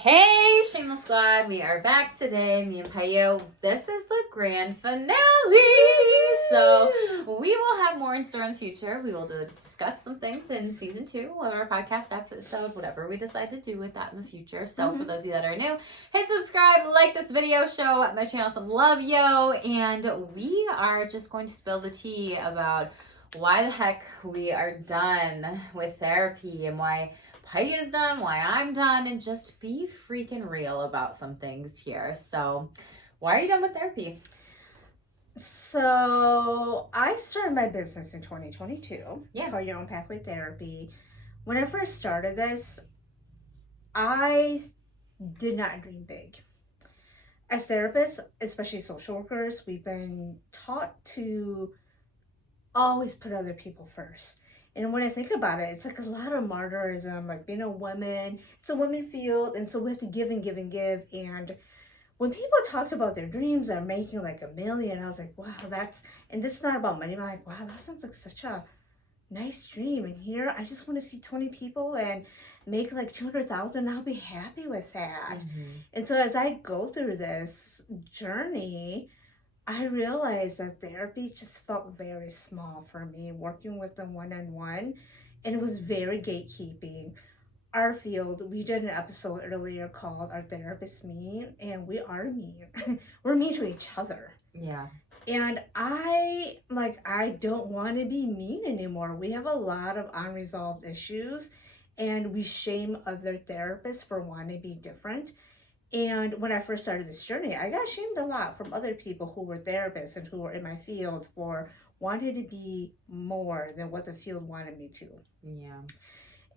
Hey, Shameless Squad, we are back today, me and Poiab. This is the grand finale. So we will have more in store in the future. We will discuss some things in season 2 of our podcast episode, whatever we decide to do with that in the future. So for those of you that are new, hit subscribe, like this video, show my channel some love, yo. And we are just going to spill the tea about why the heck we are done with therapy and why Pai is done, why I'm done, and just be freaking real about some things here. So, why are you done with therapy? So, I started my business in 2022. Yeah. Called Your Own Pathway Therapy. When I first started this, I did not dream big. As therapists, especially social workers, we've been taught to always put other people first. And when I think about it, it's like a lot of martyrism, like being a woman. It's a women field, and so we have to give and give and give. And when people talked about their dreams and making like $1 million, I was like, wow, and this is not about money. I'm like, wow, that sounds like such a nice dream. And here, I just want to see 20 people and make like 200,000. I'll be happy with that. And so as I go through this journey, I realized that therapy just felt very small for me, working with them one-on-one, and it was very gatekeeping. Our field, we did an episode earlier called Are Therapists Mean? And we are mean. We're mean to each other. Yeah. And I don't want to be mean anymore. We have a lot of unresolved issues, and we shame other therapists for wanting to be different. And when I first started this journey, I got shamed a lot from other people who were therapists and who were in my field for wanting to be more than what the field wanted me to. Yeah.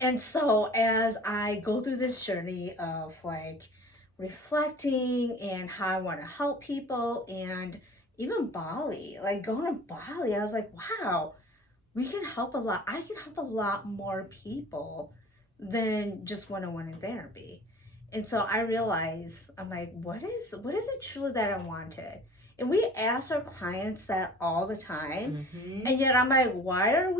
And so as I go through this journey of like reflecting and how I want to help people, and even Bali, like going to Bali, I was like, wow, we can help a lot. I can help a lot more people than just one-on-one in therapy. And so I realized, I'm like, what is it truly that I wanted? And we ask our clients that all the time. And yet I'm like, why am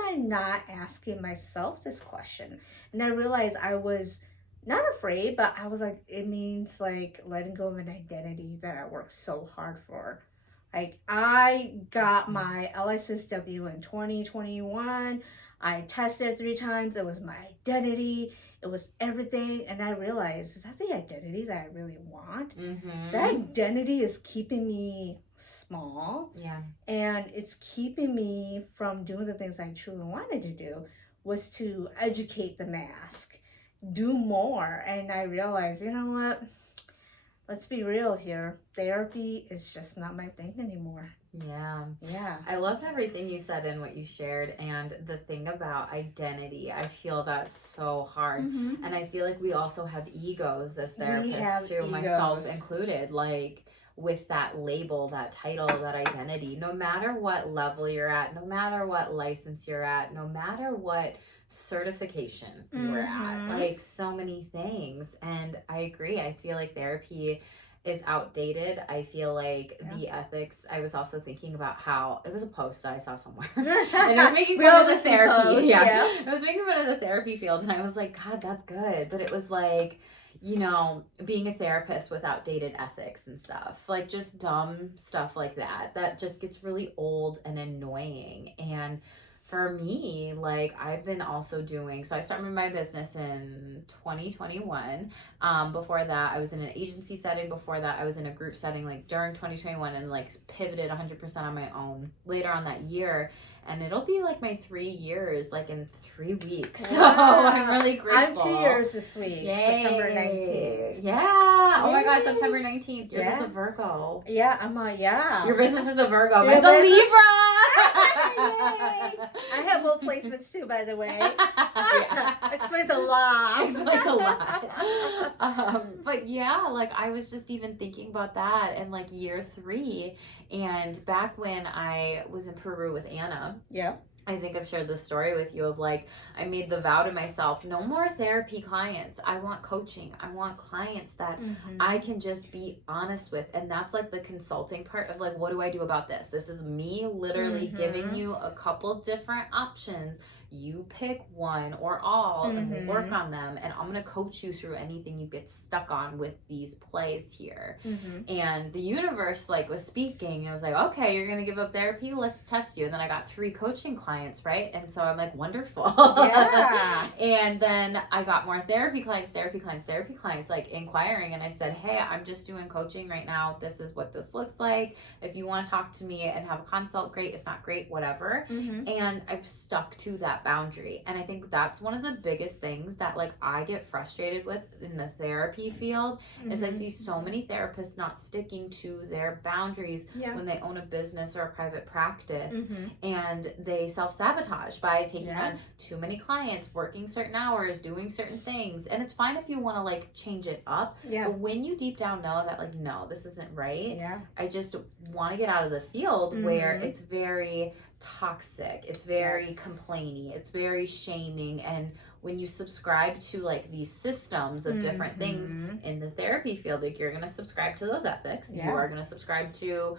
I not asking myself this question? And I realized I was not afraid, but I was like, it means like letting go of an identity that I worked so hard for. Like I got my LSSW in 2021. I tested 3 times. It was my identity. It was everything. And I realized, is that the identity that I really want? That identity is keeping me small. Yeah. And it's keeping me from doing the things I truly wanted to do, was to educate the mask, do more. And I realized, you know what? Let's be real here. Therapy is just not my thing anymore. Yeah. I loved everything you said and what you shared, and the thing about identity. I feel that so hard. And I feel like we also have egos as therapists too, myself included, like with that label, that title, that identity. No matter what level you're at, no matter what license you're at, no matter what certification you're at, like so many things. And I agree. I feel like therapy is outdated. I feel like the ethics. I was also thinking about how it was a post I saw somewhere, and it was making fun of the therapy. It was making fun of the therapy field, and I was like, God, that's good. But it was like, you know, being a therapist with outdated ethics and stuff, like just dumb stuff like that. That just gets really old and annoying. And for me, like I've been also doing, so I started my business in 2021. Before that, I was in an agency setting. Before that, I was in a group setting, like during 2021, and like pivoted 100% on my own later on that year. And it'll be like my 3 years, like in 3 weeks. Wow. So I'm really grateful. I'm 2 years this week. Yay. September 19th. Yeah. Oh my God, September 19th. Yours is a Virgo. Yeah, Your business is a Virgo. Mine's a Libra. I have low placements too, by the way. Explains a lot. But yeah, like I was just even thinking about that in like year 3, and back when I was in Peru with Anna. Yeah. I think I've shared this story with you of like, I made the vow to myself, no more therapy clients. I want coaching. I want clients that I can just be honest with. And that's like the consulting part of like, what do I do about this? This is me literally giving you a couple different options. you pick one or all and we'll work on them, and I'm going to coach you through anything you get stuck on with these plays here. And the universe like was speaking, and I was like, okay, you're going to give up therapy, let's test you. And then I got 3 coaching clients, right? And so I'm like, wonderful. And then I got more therapy clients, like inquiring, and I said, hey, I'm just doing coaching right now, this is what this looks like. If you want to talk to me and have a consult, great. If not, great, whatever. And I've stuck to that boundary. And I think that's one of the biggest things that like I get frustrated with in the therapy field is I see so many therapists not sticking to their boundaries when they own a business or a private practice, and they self-sabotage by taking on too many clients, working certain hours, doing certain things. And it's fine if you want to like change it up, but when you deep down know that like, no, this isn't right, I just want to get out of the field where it's very toxic, it's very complainy, it's very shaming. And when you subscribe to like these systems of different things in the therapy field, like you're going to subscribe to those ethics, you are going to subscribe to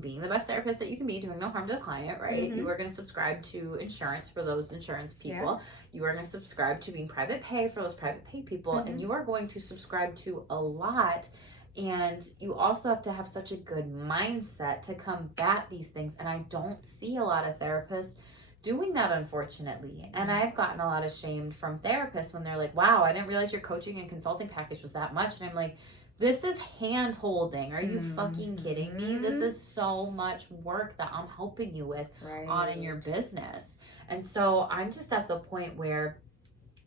being the best therapist that you can be, doing no harm to the client, right? You are going to subscribe to insurance for those insurance people, you are going to subscribe to being private pay for those private pay people, and you are going to subscribe to a lot. And you also have to have such a good mindset to combat these things. And I don't see a lot of therapists doing that, unfortunately. And I've gotten a lot of shamed from therapists when they're like, wow, I didn't realize your coaching and consulting package was that much. And I'm like, this is hand holding. Are you fucking kidding me? This is so much work that I'm helping you with on in your business. And so I'm just at the point where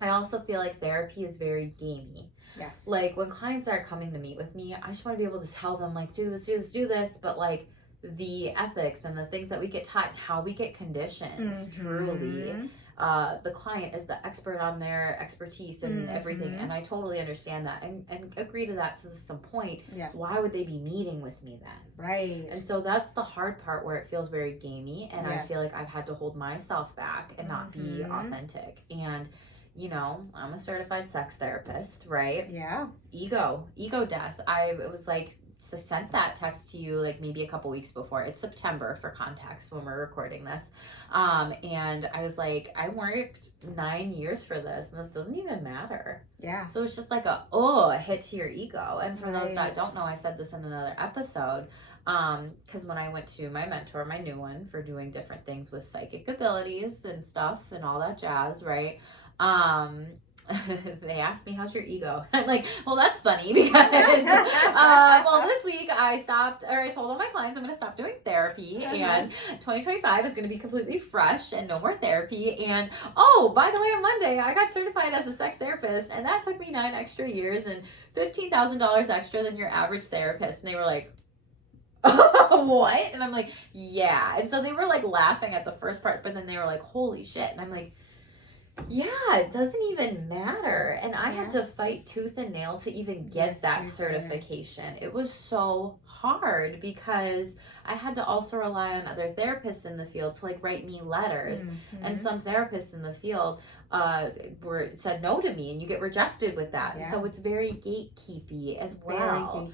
I also feel like therapy is very gamey. Yes. Like when clients are coming to meet with me, I just want to be able to tell them like, do this, do this, do this. But like the ethics and the things that we get taught and how we get conditioned, truly, the client is the expert on their expertise and everything. And I totally understand that and agree to that to some point. Why would they be meeting with me then? Right. And so that's the hard part where it feels very gamey. And I feel like I've had to hold myself back and not be authentic. And you know, I'm a certified sex therapist, right? Ego death. I was like, sent that text to you like maybe a couple weeks before. It's September for context when we're recording this. And I was like, I worked 9 years for this and this doesn't even matter. So it's just like a hit to your ego. And for those that don't know, I said this in another episode. Because when I went to my mentor, my new one, for doing different things with psychic abilities and stuff and all that jazz, right? They asked me, how's your ego? I'm like, well, that's funny because, well, this week I told all my clients I'm going to stop doing therapy and 2025 is going to be completely fresh and no more therapy. And, oh, by the way, on Monday, I got certified as a sex therapist and that took me 9 extra years and $15,000 extra than your average therapist. And they were like, what? And I'm like, yeah. And so they were like laughing at the first part, but then they were like, holy shit. And I'm like, yeah, it doesn't even matter. And I had to fight tooth and nail to even get that certification. It was so hard because I had to also rely on other therapists in the field to like write me letters. And some therapists in the field said no to me, and you get rejected with that. And so it's very gatekeepy as well.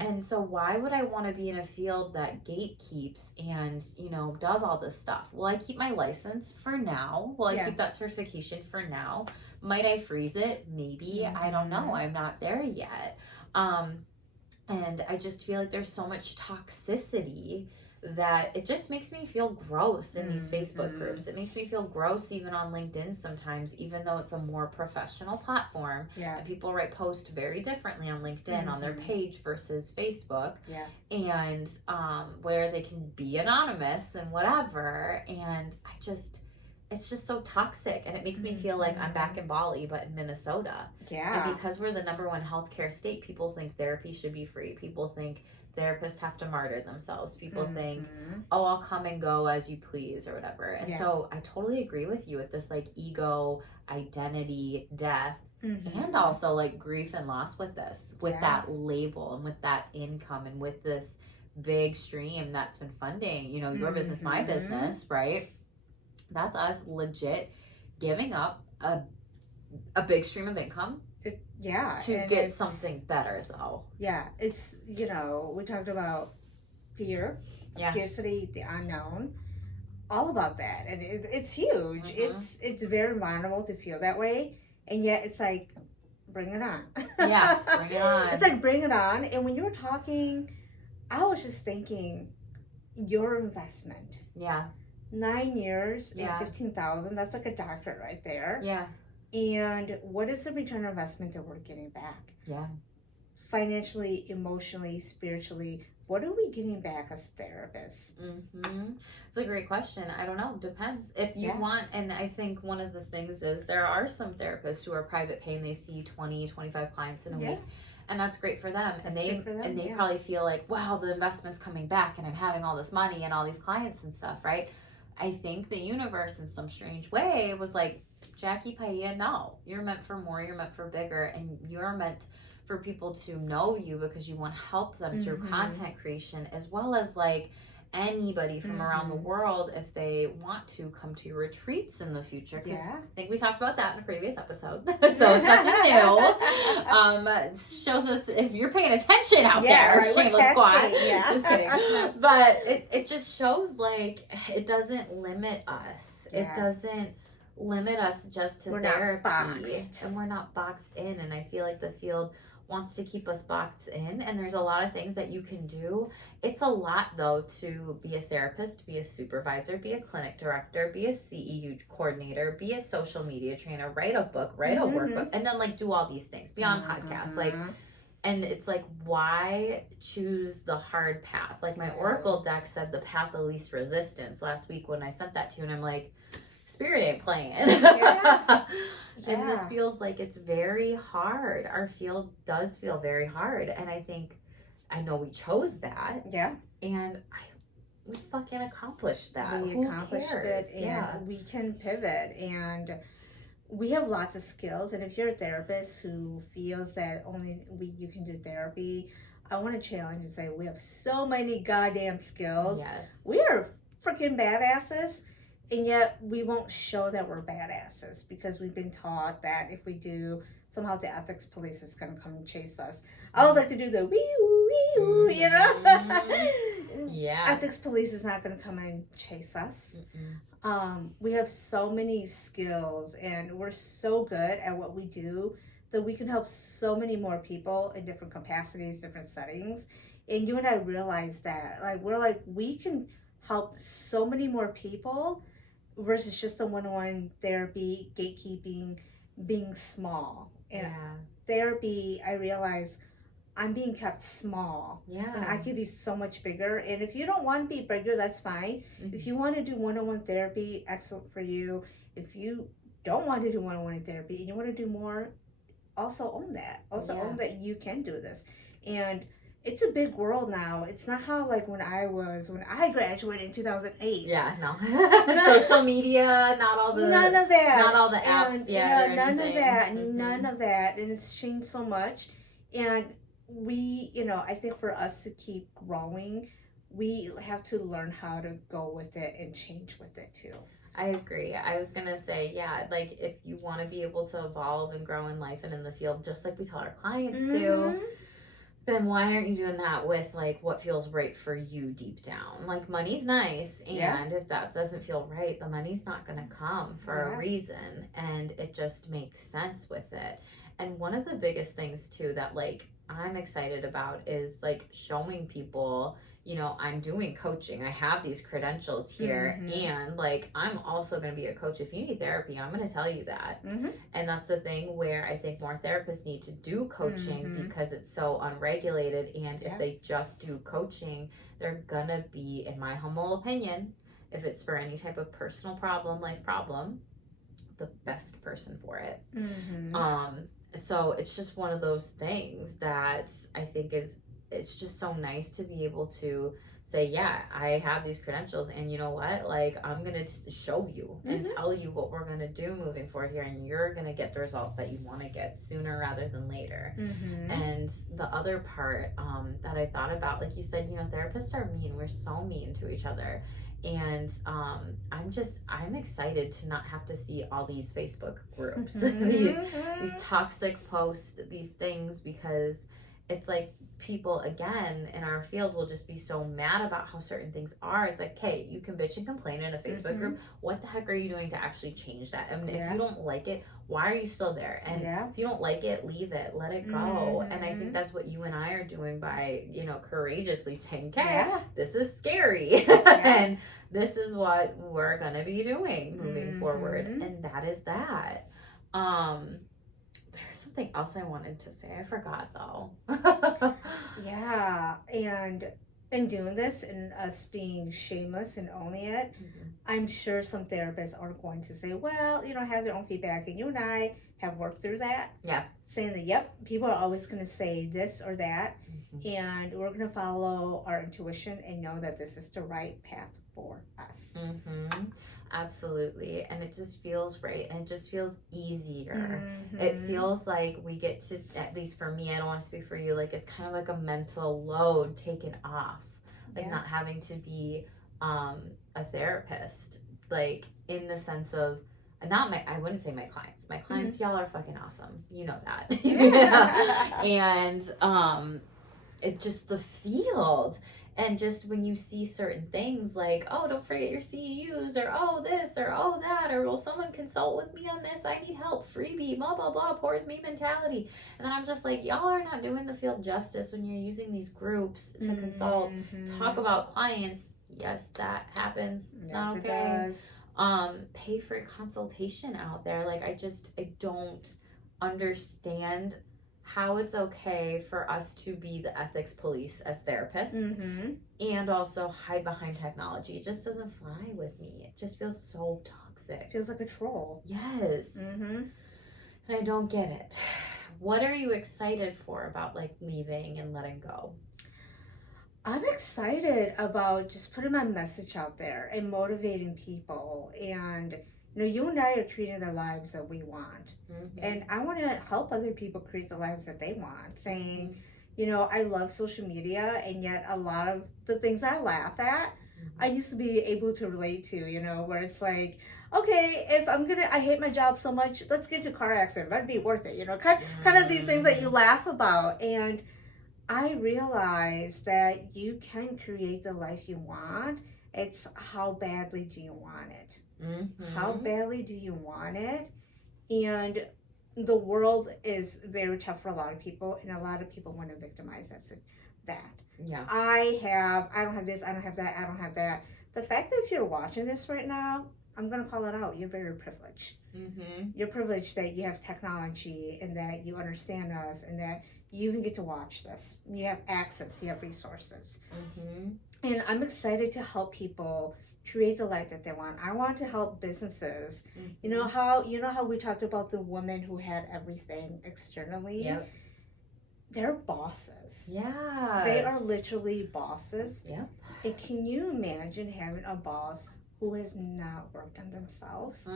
And so why would I want to be in a field that gatekeeps and, you know, does all this stuff? Will I keep my license for now? Will I keep that certification for now? Might I freeze it? Maybe. I don't know. I'm not there yet. And I just feel like there's so much toxicity that it just makes me feel gross in these Facebook groups. It makes me feel gross even on LinkedIn sometimes, even though it's a more professional platform. And people write posts very differently on LinkedIn on their page versus Facebook. And where they can be anonymous and whatever. And it's just so toxic, and it makes me feel like I'm back in Bali but in Minnesota. And because we're the #1 healthcare state, people think therapy should be free. People think therapists have to martyr themselves. People think, oh, I'll come and go as you please or whatever. And so I totally agree with you with this like ego, identity, death, and also like grief and loss with this, with that label and with that income and with this big stream that's been funding, you know, your business, my business, right? That's us legit giving up a big stream of income to get something better, though. It's, you know, we talked about fear, scarcity, the unknown. all about that, and it's huge. It's very vulnerable to feel that way, and yet it's like, bring it on. Yeah, bring it on. It's like, bring it on. And when you were talking, I was just thinking, your investment. Yeah. 9 years and 15,000. That's like a doctorate right there. Yeah. And what is the return on investment that we're getting back? Yeah. Financially, emotionally, spiritually, what are we getting back as therapists? It's a great question. I don't know. Depends. If you want, and I think one of the things is there are some therapists who are private pay and they see 20, 25 clients in a week. And that's great for them. And they probably feel like, wow, the investment's coming back and I'm having all this money and all these clients and stuff, right? I think the universe in some strange way was like, Jackie Paia, no, you're meant for more, you're meant for bigger, and you're meant for people to know you because you want to help them through content creation, as well as like anybody from around the world if they want to come to your retreats in the future, because I think we talked about that in a previous episode. So it's nothing new. It shows us if you're paying attention out there, right, Shameless Squad. Just kidding. But it just shows like it doesn't limit us. It doesn't limit us just to therapy, and we're not boxed in. And I feel like the field wants to keep us boxed in, and there's a lot of things that you can do. It's a lot though to be a therapist, be a supervisor, be a clinic director, be a CEU coordinator, be a social media trainer, write a book, write a workbook, and then like do all these things, be on podcasts, like, and it's like, why choose the hard path? Like my Oracle deck said the path of least resistance last week when I sent that to you, and I'm like, Spirit ain't playing. And this feels like it's very hard. Our field does feel very hard. And I know we chose that. Yeah. And we fucking accomplished that. We accomplished it, and we can pivot. And we have lots of skills. And if you're a therapist who feels that only you can do therapy, I want to challenge and say we have so many goddamn skills. Yes. We are freaking badasses. And yet we won't show that we're badasses because we've been taught that if we do, somehow the ethics police is going to come and chase us. I always like to do the wee-oo, you know? Yeah. Ethics police is not going to come and chase us. We have so many skills, and we're so good at what we do that we can help so many more people in different capacities, different settings. And you and I realize that. Like, we can help so many more people versus just a one-on-one therapy, gatekeeping, being small. And therapy, I realize I'm being kept small. Yeah. And I could be so much bigger. And if you don't want to be bigger, that's fine. If you want to do one-on-one therapy, excellent for you. If you don't want to do one-on-one therapy and you want to do more, also own that. Own that you can do this. And it's a big world now. It's not how like when I graduated in 2008. Yeah, no. Social media, none of that. Not all the apps yet. None of that. None of that. And it's changed so much. And we, I think for us to keep growing, we have to learn how to go with it and change with it too. I agree. I was going to say, like if you want to be able to evolve and grow in life and in the field, just like we tell our clients to, then why aren't you doing that with like what feels right for you deep down? Like money's nice, and if that doesn't feel right, the money's not going to come for a reason, and it just makes sense with it. And one of the biggest things too that like I'm excited about is like showing people, I'm doing coaching. I have these credentials here, and like I'm also going to be a coach. If you need therapy, I'm going to tell you that. And that's the thing where I think more therapists need to do coaching because it's so unregulated. And if they just do coaching, they're going to be, in my humble opinion, if it's for any type of personal problem, life problem, the best person for it. So it's just one of those things that I think it's just so nice to be able to say, I have these credentials, and you know what? Like, I'm going to show you and tell you what we're going to do moving forward here, and you're going to get the results that you want to get sooner rather than later. And the other part that I thought about, like you said, therapists are mean. We're so mean to each other. And I'm excited to not have to see all these Facebook groups, these toxic posts, these things, because it's like people again in our field will just be so mad about how certain things are. It's like, okay, you can bitch and complain in a Facebook group. What the heck are you doing to actually change that? I mean, if you don't like it, why are you still there? And if you don't like it, leave it, let it go. And I think that's what you and I are doing by, you know, courageously saying, okay, this is scary. And this is what we're gonna be doing moving forward. And that is that. There's something else I wanted to say. I forgot though. Yeah, and in doing this and us being shameless and owning it, I'm sure some therapists are going to say, well, you know, have their own feedback. And you and I have worked through that. Yeah. Saying that, yep, people are always going to say this or that. And we're going to follow our intuition and know that this is the right path for us. Absolutely. And it just feels right. And it just feels easier. It feels like we get to, at least for me, I don't want to speak for you, like it's kind of like a mental load taken off. Like not having to be a therapist. Like in the sense of, I wouldn't say my clients. My clients, y'all are fucking awesome. You know that. And it just the field. And just when you see certain things like, oh, don't forget your CEUs, or oh, this, or oh, that, or will someone consult with me on this? I need help, freebie, blah, blah, blah, pours me mentality. And then I'm just like, y'all are not doing the field justice when you're using these groups to consult, talk about clients. Yes, that happens. It's not okay. Pay for a consultation out there. Like, I don't understand how it's okay for us to be the ethics police as therapists and also hide behind technology. It just doesn't fly with me. It just feels so toxic. It feels like a troll. Yes. And I don't get it. What are you excited for about like leaving and letting go? I'm excited about just putting my message out there and motivating people. And you know, you and I are creating the lives that we want. And I want to help other people create the lives that they want. Saying, you know, I love social media, and yet a lot of the things I laugh at, I used to be able to relate to, you know, where it's like, okay, if I hate my job so much, let's get into a car accident. That'd be worth it, you know, kind of these things that you laugh about. And I realized that you can create the life you want. It's how badly do you want it? How badly do you want it? And the world is very tough for a lot of people, and a lot of people want to victimize us. That. Yeah. I don't have this, I don't have that, I don't have that. The fact that if you're watching this right now, I'm going to call it out. You're very privileged. You're privileged that you have technology and that you understand us and that you even get to watch this. You have access, you have resources. And I'm excited to help people create the life that they want. I want to help businesses. You know how we talked about the woman who had everything externally? They're bosses. Yeah. They are literally bosses. And can you imagine having a boss who has not worked on themselves?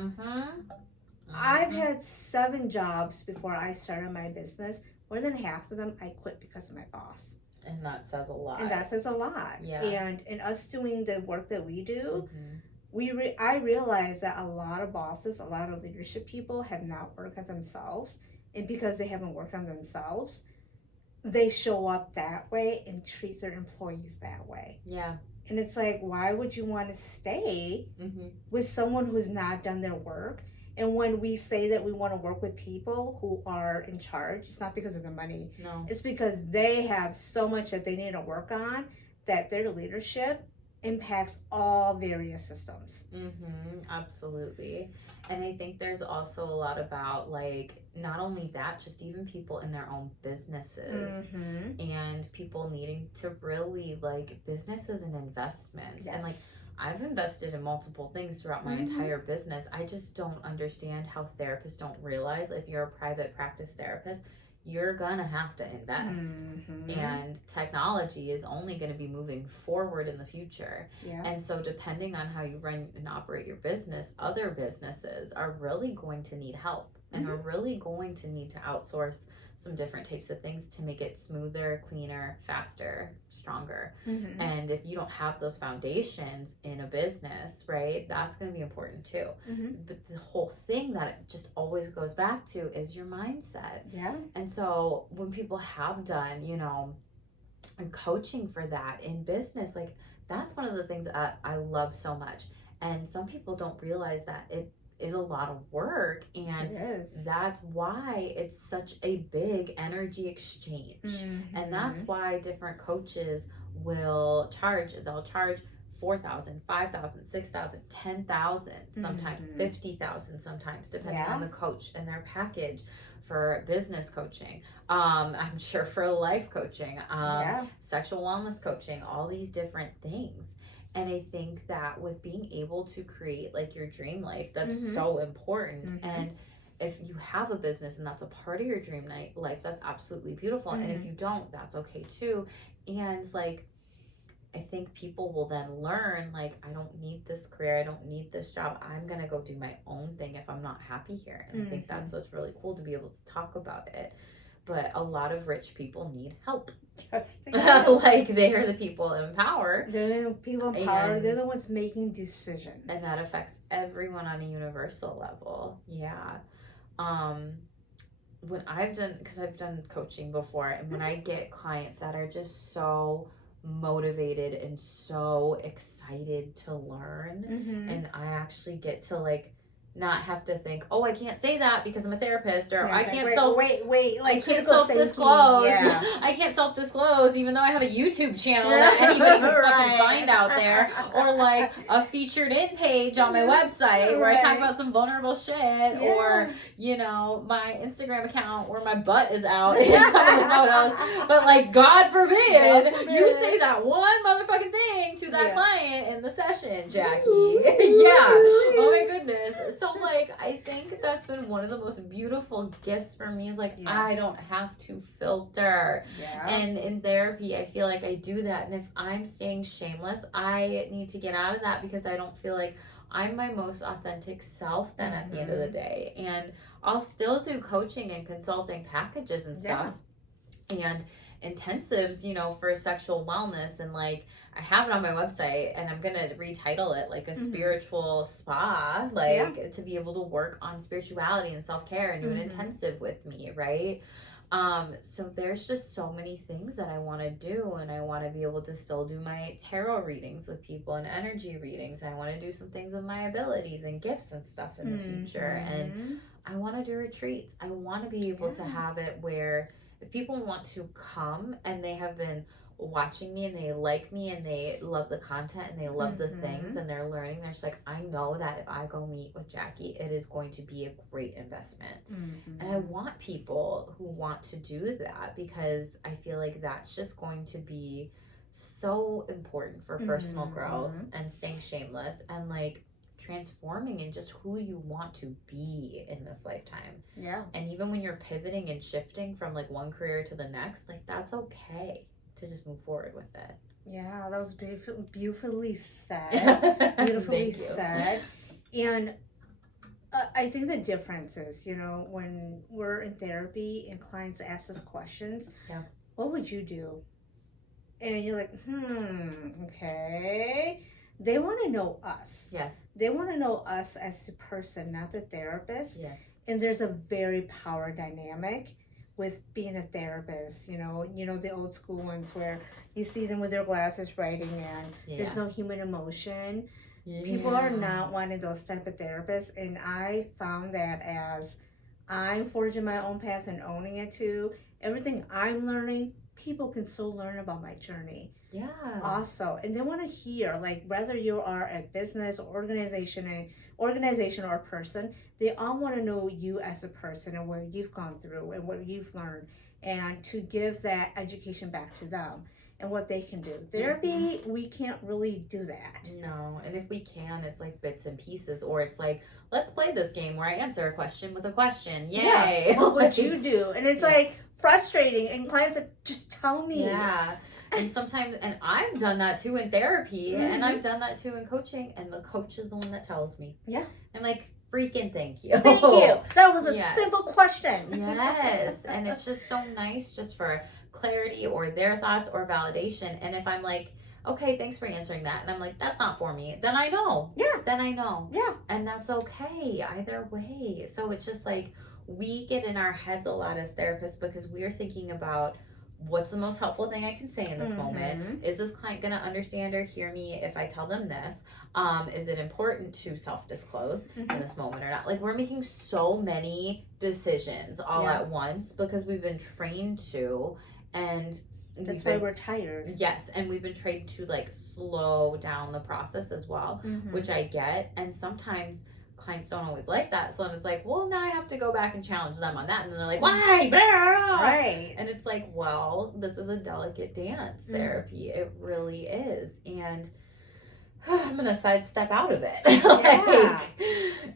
I've had 7 jobs before I started my business. More than half of them I quit because of my boss. And that says a lot. Yeah. And in us doing the work that we do, I realize that a lot of bosses, a lot of leadership people have not worked on themselves. And because they haven't worked on themselves, they show up that way and treat their employees that way. Yeah. And it's like, why would you want to stay with someone who's not done their work? And when we say that we want to work with people who are in charge, it's not because of the money. No. It's because they have so much that they need to work on that their leadership impacts all various systems. Absolutely. And I think there's also a lot about like, not only that, just even people in their own businesses and people needing to really like, business is an investment. And like, I've invested in multiple things throughout my entire business. I just don't understand how therapists don't realize if you're a private practice therapist, you're gonna have to invest. And technology is only gonna be moving forward in the future. And so depending on how you run and operate your business, other businesses are really going to need help. and are really going to need to outsource some different types of things to make it smoother, cleaner, faster, stronger. And if you don't have those foundations in a business, right, that's going to be important too. But the whole thing that it just always goes back to is your mindset. Yeah. And so when people have done, you know, coaching for that in business, like that's one of the things that I love so much. And some people don't realize that it is a lot of work, and that's why it's such a big energy exchange. And that's why different coaches will charge, they'll charge 4,000, 5,000, 6,000, 10,000, sometimes 50,000, sometimes depending on the coach and their package for business coaching. I'm sure for life coaching, sexual wellness coaching, all these different things. And I think that with being able to create like your dream life, that's so important. And if you have a business and that's a part of your dream life, that's absolutely beautiful. And if you don't, that's okay too. And like, I think people will then learn, like, I don't need this career. I don't need this job. I'm going to go do my own thing if I'm not happy here. And I think that's what's really cool, to be able to talk about it. But a lot of rich people need help. Yes, like, they are the people in power. They're the people in power. They're the ones making decisions. And that affects everyone on a universal level. Yeah. When I've done, because I've done coaching before, and when I get clients that are just so motivated and so excited to learn, and I actually get to like not have to think, oh, I can't say that because I'm a therapist, or I can't I can't self-disclose. I can't self-disclose even though I have a YouTube channel that anybody can fucking find out there, or like a featured in page on my website where I talk about some vulnerable shit, or you know, my Instagram account where my butt is out in some of the photos. But like, God forbid you say that one motherfucking thing to that client in the session, Jackie. Oh my goodness. So like, I think that's been one of the most beautiful gifts for me, is like, I don't have to filter. And in therapy, I feel like I do that. And if I'm staying shameless, I need to get out of that, because I don't feel like I'm my most authentic self then at the end of the day. And I'll still do coaching and consulting packages and stuff and intensives, you know, for sexual wellness. And like, I have it on my website, and I'm going to retitle it like a spiritual spa, like to be able to work on spirituality and self-care and do an intensive with me, right? So there's just so many things that I want to do, and I want to be able to still do my tarot readings with people and energy readings. I want to do some things with my abilities and gifts and stuff in the future. And I want to do retreats. I want to be able to have it where if people want to come and they have been watching me and they like me and they love the content and they love the things and they're learning, they're just like, I know that if I go meet with Jackie, it is going to be a great investment. And I want people who want to do that, because I feel like that's just going to be so important for personal growth and staying shameless and like transforming in just who you want to be in this lifetime. And even when you're pivoting and shifting from like one career to the next, like that's okay to just move forward with it. That was beautifully said. Beautifully said. And I think the difference is, you know, when we're in therapy and clients ask us questions, what would you do? And you're like, okay. They want to know us. They want to know us as the person, not the therapist. And there's a very power dynamic with being a therapist, you know, the old school ones where you see them with their glasses writing, and there's no human emotion. People are not wanting those type of therapists. And I found that as I'm forging my own path and owning it too, everything I'm learning, people can still learn about my journey. Also, and they want to hear, like, whether you are a business or organization or person, they all want to know you as a person and what you've gone through and what you've learned, and to give that education back to them and what they can do. Therapy, we can't really do that. No, and if we can, it's like bits and pieces, or it's like, let's play this game where I answer a question with a question. Yay! What would you do? And it's like frustrating, and clients like, just tell me. And sometimes, and I've done that too in therapy, and I've done that too in coaching, and the coach is the one that tells me. I'm like, freaking thank you. Thank you. That was a simple question. Yes. And it's just so nice just for clarity or their thoughts or validation. And if I'm like, okay, thanks for answering that, and I'm like, that's not for me, then I know. Yeah. Then I know. Yeah. And that's okay either way. So it's just like, we get in our heads a lot as therapists because we are thinking about, what's the most helpful thing I can say in this moment? Is this client going to understand or hear me if I tell them this? Is it important to self-disclose in this moment or not? Like, we're making so many decisions all at once because we've been trained to, and that's why we're tired. Yes, and we've been trained to like slow down the process as well, which I get. And sometimes clients don't always like that, so then it's like, well, now I have to go back and challenge them on that, and then they're like, why? Right. And it's like, well, this is a delicate dance, therapy. It really is. And I'm gonna sidestep out of it.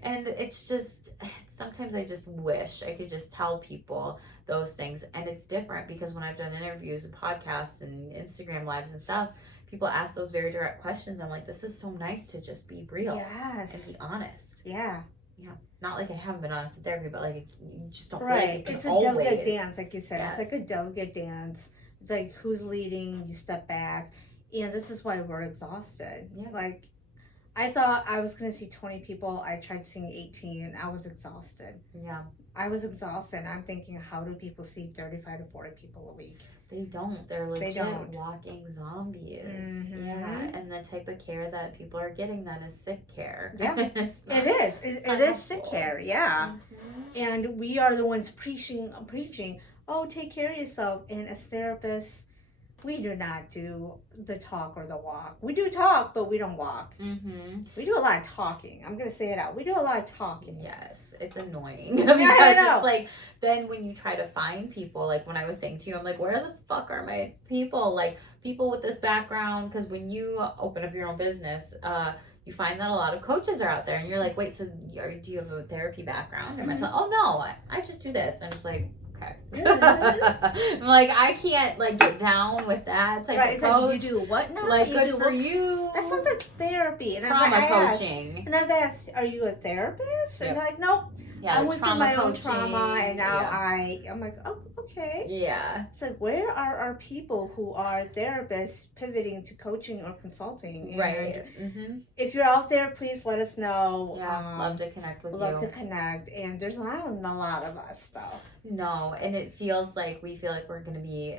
And it's just, sometimes I just wish I could just tell people those things. And it's different because when I've done interviews and podcasts and Instagram lives and stuff, people ask those very direct questions. I'm like, this is so nice to just be real and be honest. Yeah. Not like I haven't been honest in therapy, but like, you just don't feel like it's a delicate dance, like you said. It's like a delicate dance. It's like, who's leading? You step back. And this is why we're exhausted. Like, I thought I was going to see 20 people. I tried seeing 18. I was exhausted. I was exhausted. I'm thinking, how do people see 35 to 40 people a week? They don't. They're legit walking zombies. And the type of care that people are getting then is sick care. It is. It is sick care. And we are the ones preaching, oh, take care of yourself. And as therapists, we do not do the talk or the walk. We do talk, but we don't walk. We do a lot of talking. I'm going to say it out. We do a lot of talking. Yes. It's annoying. Because it's like, then when you try to find people, like when I was saying to you, I'm like, where the fuck are my people? Like, people with this background. Because when you open up your own business, you find that a lot of coaches are out there. And you're like, wait, so do you have a therapy background? And oh, no, I just do this. I'm just like, okay. I'm like, I can't like get down with that type of coach. Like, you do what now? Like, good for you. That sounds like therapy. And trauma coaching. And I've asked, are you a therapist? And they're like, nope. I went through my own trauma, and now I'm like, oh, okay. It's like, where are our people who are therapists pivoting to coaching or consulting? And if you're out there, please let us know. Love to connect with you. Love to connect. And there's not a lot of us, though. No, and it feels like we feel like we're going to be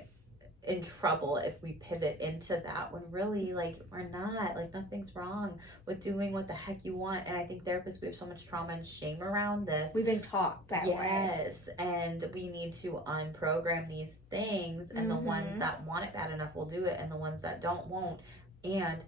in trouble if we pivot into that, when really, like, we're not. Like, nothing's wrong with doing what the heck you want. And I think therapists, we have so much trauma and shame around this. We've been taught that way. Yes, and we need to unprogram these things, and the ones that want it bad enough will do it, and the ones that don't won't. And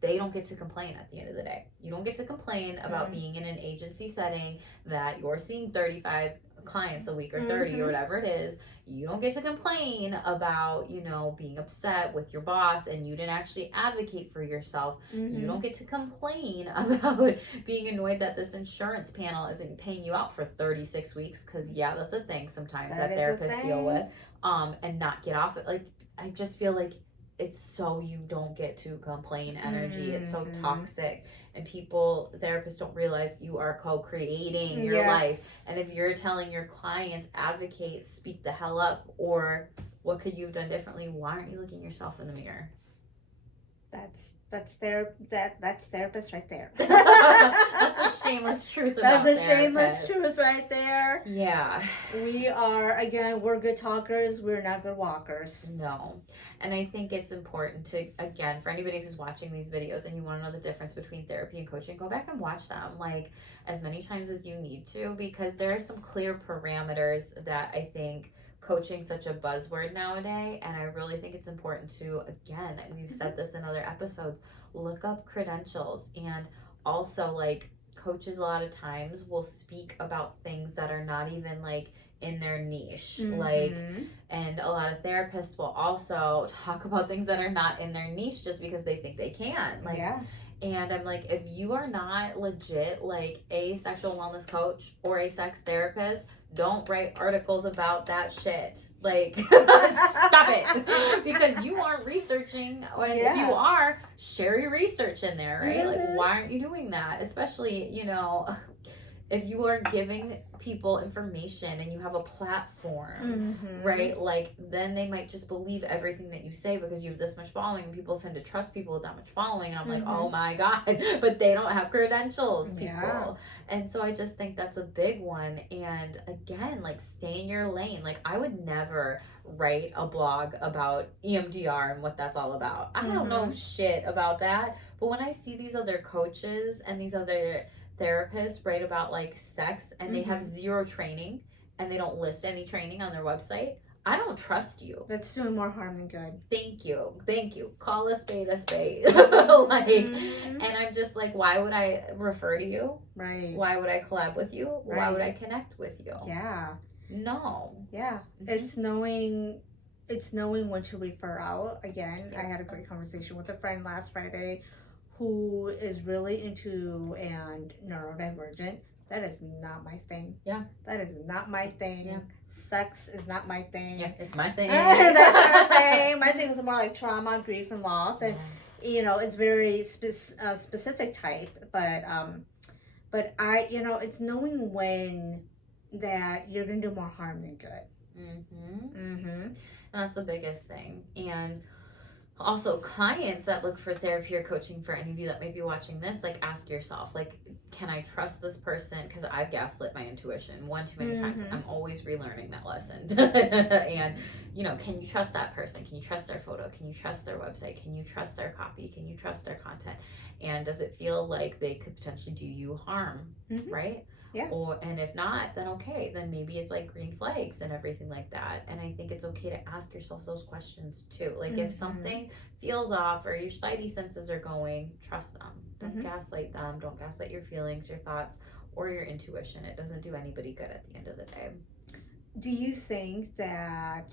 they don't get to complain at the end of the day. You don't get to complain about being in an agency setting that you're seeing 35 clients a week or 30 or whatever it is. You don't get to complain about, you know, being upset with your boss and you didn't actually advocate for yourself. You don't get to complain about being annoyed that this insurance panel isn't paying you out for 36 weeks, because that's a thing sometimes that therapists deal with, and not get off it. Like, I just feel like it's so you don't get to complain energy. It's so toxic, and therapists don't realize you are co-creating your life. And if you're telling your clients, advocate, speak the hell up, or what could you have done differently, why aren't you looking yourself in the mirror? That's therapist right there. That's a shameless truth about That's a shameless truth right there. Yeah. We're good talkers. We're not good walkers. No. And I think it's important to, again, for anybody who's watching these videos and you want to know the difference between therapy and coaching, go back and watch them, like, as many times as you need to, because there are some clear parameters that I think coaching's such a buzzword nowadays, and I really think it's important to, again, we've said this in other episodes, look up credentials. And also, like, coaches a lot of times will speak about things that are not even like in their niche, like, and a lot of therapists will also talk about things that are not in their niche just because they think they can, like, and I'm like, if you are not legit like a sexual wellness coach or a sex therapist, don't write articles about that shit. Like, stop it. Because you aren't researching. If you are, share your research in there, right? Like, why aren't you doing that? Especially, you know, if you are giving people information and you have a platform, right? Like, then they might just believe everything that you say because you have this much following, and people tend to trust people with that much following. And I'm like, oh my God, but they don't have credentials, people. Yeah. And so I just think that's a big one. And again, like, stay in your lane. Like, I would never write a blog about EMDR and what that's all about. I don't know shit about that. But when I see these other coaches and these other therapists write about like sex and they have zero training and they don't list any training on their website, I don't trust you. That's doing more harm than good. Thank you. Call a spade a spade. Like, and I'm just like, why would I refer to you? Right. Why would I collab with you? Right. Why would I connect with you? Yeah. No. Yeah. It's knowing when to refer out. Again, I had a great conversation with a friend last Friday who is really into and neurodivergent. That is not my thing. Yeah. That is not my thing. Yeah. Sex is not my thing. Yeah, it's my thing. That's not my thing. My thing is more like trauma, grief, and loss. And, it's very specific type. But I, it's knowing when that you're going to do more harm than good. And that's the biggest thing. And also, clients that look for therapy or coaching, for any of you that may be watching this, like, ask yourself, like, can I trust this person? Because I've gaslit my intuition one too many times. I'm always relearning that lesson. And, can you trust that person? Can you trust their photo? Can you trust their website? Can you trust their copy? Can you trust their content? And does it feel like they could potentially do you harm, right? Yeah. And if not, then okay, then maybe it's like green flags and everything like that. And I think it's okay to ask yourself those questions too. Like, if something feels off or your spidey senses are going, trust them. Don't gaslight them. Don't gaslight your feelings, your thoughts, or your intuition. It doesn't do anybody good at the end of the day. Do you think that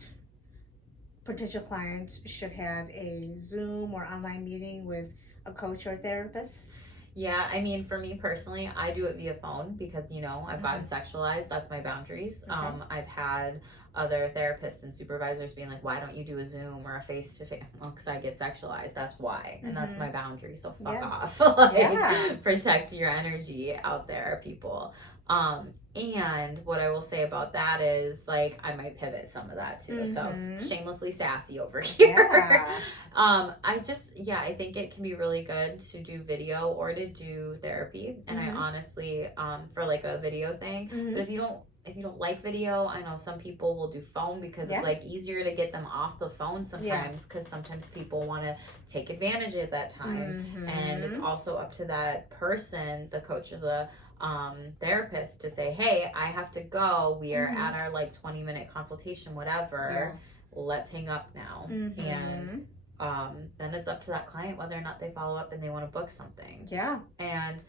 potential clients should have a Zoom or online meeting with a coach or therapist? Yeah, I mean, for me personally, I do it via phone because, I've gotten sexualized. That's my boundaries. Okay. I've had other therapists and supervisors being like, why don't you do a Zoom or a face-to-face? Well, because I get sexualized. That's why. And that's my boundary. So fuck off. Protect your energy out there, people. And what I will say about that is, like, I might pivot some of that too. So shamelessly sassy over here. Yeah. I think it can be really good to do video or to do therapy. And I honestly, for like a video thing, but if you don't like video, I know some people will do phone because it's like easier to get them off the phone sometimes, because sometimes people want to take advantage at that time. And it's also up to that person, the coach or the therapist, to say, hey, I have to go. We are at our like 20-minute consultation, whatever. Let's hang up now. And then it's up to that client whether or not they follow up and they want to book something. Yeah. And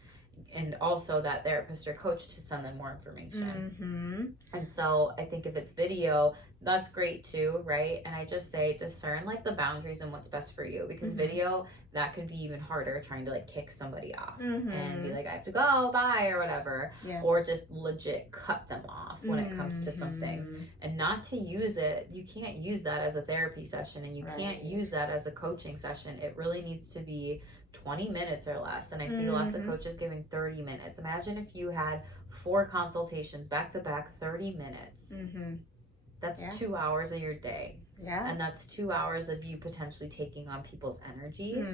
also that therapist or coach to send them more information. And so I think if it's video, that's great too, right? And I just say discern like the boundaries and what's best for you, because video, that could be even harder, trying to like kick somebody off and be like, I have to go, bye, or whatever. Or just legit cut them off when it comes to some things, and not to use it. You can't use that as a therapy session, and you can't use that as a coaching session. It really needs to be 20 minutes or less. And I see lots of coaches giving 30 minutes. Imagine if you had 4 consultations back to back, 30 minutes. That's 2 hours of your day. Yeah. And that's 2 hours of you potentially taking on people's energies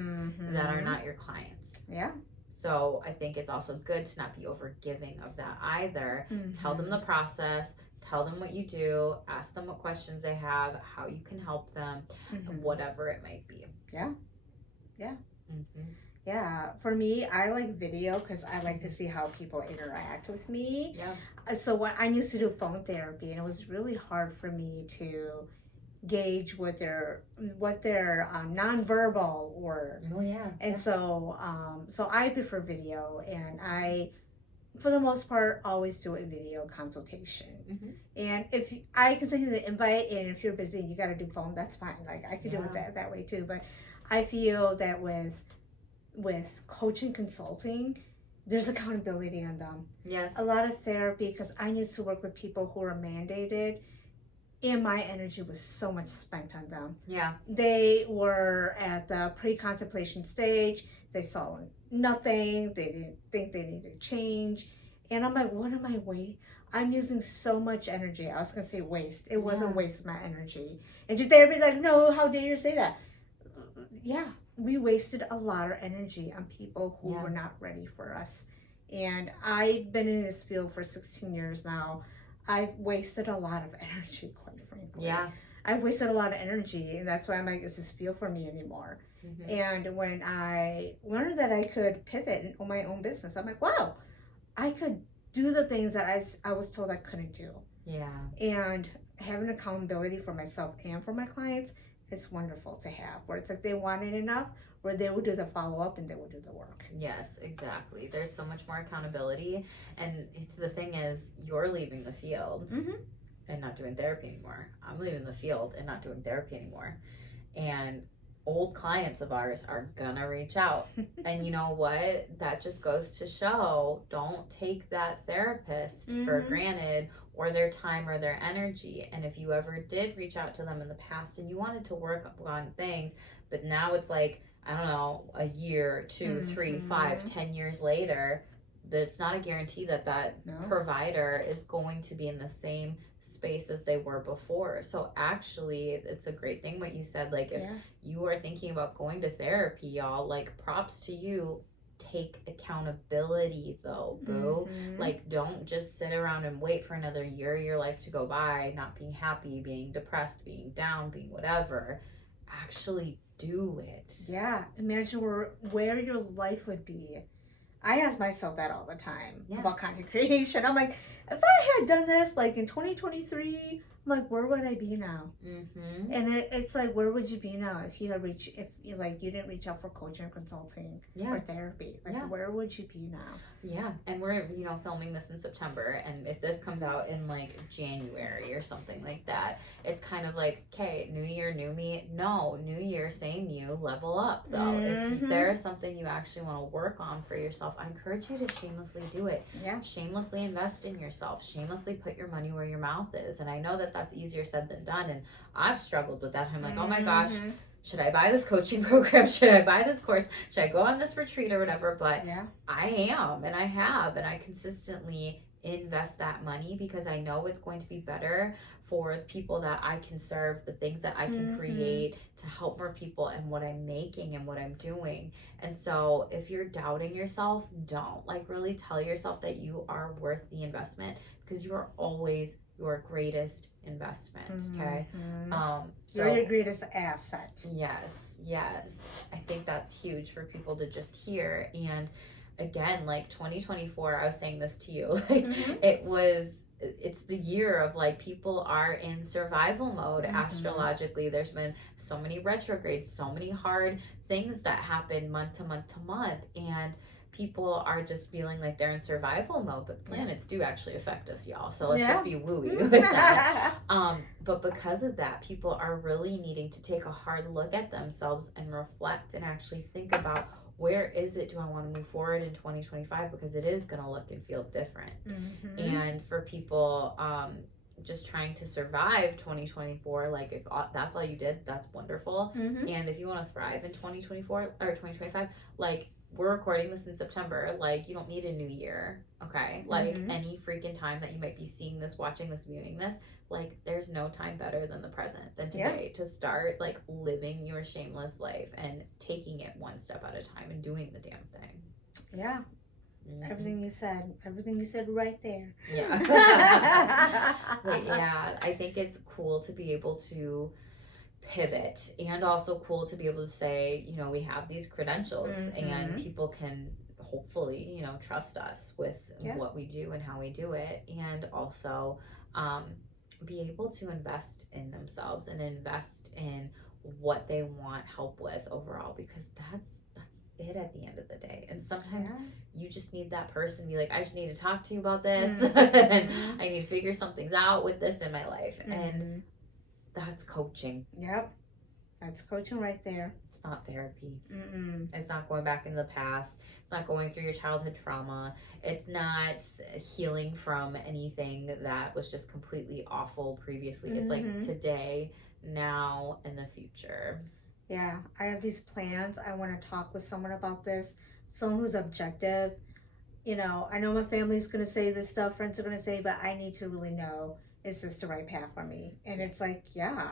that are not your clients. Yeah. So I think it's also good to not be overgiving of that either. Tell them the process, tell them what you do, ask them what questions they have, how you can help them, and whatever it might be. Yeah. Yeah. Yeah, for me, I like video because I like to see how people interact with me. Yeah. So when I used to do phone therapy, and it was really hard for me to gauge what their nonverbal were. Oh yeah. And so I prefer video, and I, for the most part, always do a video consultation. And if I can send you the invite, and if you're busy, you got to do phone, that's fine. Like, I could do it that way too. But I feel that with coaching, consulting, there's accountability on them. Yes. A lot of therapy, because I used to work with people who were mandated, and my energy was so much spent on them. Yeah. They were at the pre-contemplation stage. They saw nothing. They didn't think they needed change. And I'm like, what am I I'm using so much energy. I was going to say waste. It wasn't waste my energy. And your therapy's like, no, how dare you say that? Yeah, we wasted a lot of energy on people who were not ready for us. And I've been in this field for 16 years now. I've wasted a lot of energy, quite frankly. Yeah. I've wasted a lot of energy, and that's why I'm like, is this feel for me anymore? Mm-hmm. And when I learned that I could pivot and own my own business, I'm like, wow, I could do the things that I was told I couldn't do. Yeah. And having accountability for myself and for my clients, it's wonderful to have, where it's like they want it enough where they will do the follow-up and they will do the work. Yes, exactly. There's so much more accountability, and the thing is, you're leaving the field and not doing therapy anymore. I'm leaving the field and not doing therapy anymore. And old clients of ours are gonna reach out. And you know what? That just goes to show, don't take that therapist for granted, or their time or their energy. And if you ever did reach out to them in the past and you wanted to work on things, but now it's like, I don't know, a year, 2, 3, 5, 10 years later, it's not a guarantee that provider is going to be in the same space as they were before. So actually, it's a great thing what you said. Like, if you are thinking about going to therapy, y'all, like, props to you. Take accountability though, boo. Like, don't just sit around and wait for another year of your life to go by not being happy, being depressed, being down, being whatever. Actually do it. Yeah, imagine where your life would be. I ask myself that all the time about content creation. I'm like, if I had done this like in 2023, I'm like, where would I be now? And it's like, where would you be now if you you didn't reach out for coaching or consulting or therapy? Like, where would you be now? Yeah, and we're filming this in September, and if this comes out in like January or something like that, it's kind of like, okay, new year, new me. No, new year, same you. Level up though. If there is something you actually want to work on for yourself, I encourage you to shamelessly do it. Yeah, shamelessly invest in yourself. Shamelessly put your money where your mouth is. And I know that that's easier said than done, and I've struggled with that. I'm like, oh my gosh, should I buy this coaching program? Should I buy this course? Should I go on this retreat or whatever? But I am, and I have, and I consistently invest that money because I know it's going to be better for the people that I can serve, the things that I can create to help more people, and what I'm making and what I'm doing. And so if you're doubting yourself, don't. Like, really tell yourself that you are worth the investment, because you are always your greatest investment. Okay. So you're your greatest asset. Yes. I think that's huge for people to just hear. And again, like 2024, I was saying this to you, like it's the year of like, people are in survival mode astrologically. There's been so many retrogrades, so many hard things that happen month to month to month, and people are just feeling like they're in survival mode, but the planets do actually affect us, y'all. So let's just be wooey with that. But because of that, people are really needing to take a hard look at themselves and reflect and actually think about, where is it do I want to move forward in 2025? Because it is going to look and feel different. And for people just trying to survive 2024, like, if that's all you did, that's wonderful. And if you want to thrive in 2024 or 2025, like, we're recording this in September. Like, you don't need a new year, okay? Like, any freaking time that you might be seeing this, watching this, viewing this, like, there's no time better than the present, than today, to start, like, living your shameless life and taking it one step at a time and doing the damn thing. Yeah. Everything you said right there. Yeah. But yeah, I think it's cool to be able to pivot, and also cool to be able to say, we have these credentials and people can hopefully, trust us with what we do and how we do it, and also be able to invest in themselves and invest in what they want help with overall, because that's it at the end of the day. And sometimes you just need that person to be like, I just need to talk to you about this and I need to figure some things out with this in my life. And that's coaching. Yep. That's coaching right there. It's not therapy. It's not going back into the past. It's not going through your childhood trauma. It's not healing from anything that was just completely awful previously. It's like today, now, and the future. Yeah, I have these plans. I want to talk with someone about this. Someone who's objective. you know, I know my family's going to say this stuff, friends are going to say, but I need to really know, is this the right path for me? And it's like, yeah,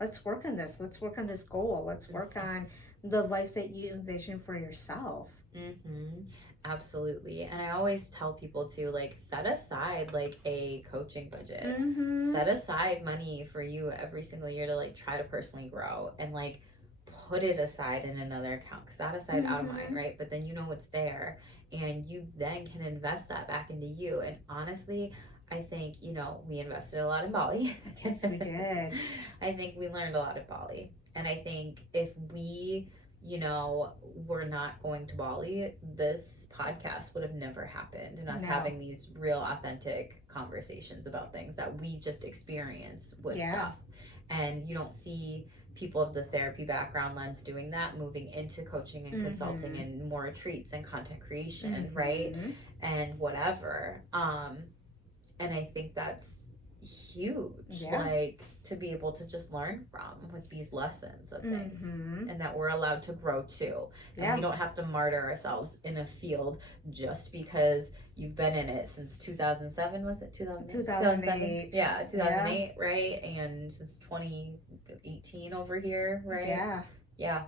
let's work on this. Let's work on this goal. Let's work on the life that you envision for yourself. Mm-hmm. Absolutely. And I always tell people to like set aside like a coaching budget. Mm-hmm. Set aside money for you every single year to like try to personally grow, and like put it aside in another account, because out of sight, out of mind, right? But then you know it's there, and you then can invest that back into you. And honestly, I think, you know, we invested a lot in Bali. Yes, we did. I think we learned a lot at Bali. And I think if we, you know, were not going to Bali, this podcast would have never happened. And us having these real authentic conversations about things that we just experience with stuff. And you don't see people of the therapy background lens doing that, moving into coaching and consulting and more retreats and content creation, right? And whatever. And I think that's huge, like to be able to just learn from with these lessons of things, and that we're allowed to grow too. And we don't have to martyr ourselves in a field just because you've been in it since 2007, was it 2008? Yeah, 2008, right? And since 2018 over here, right? Yeah.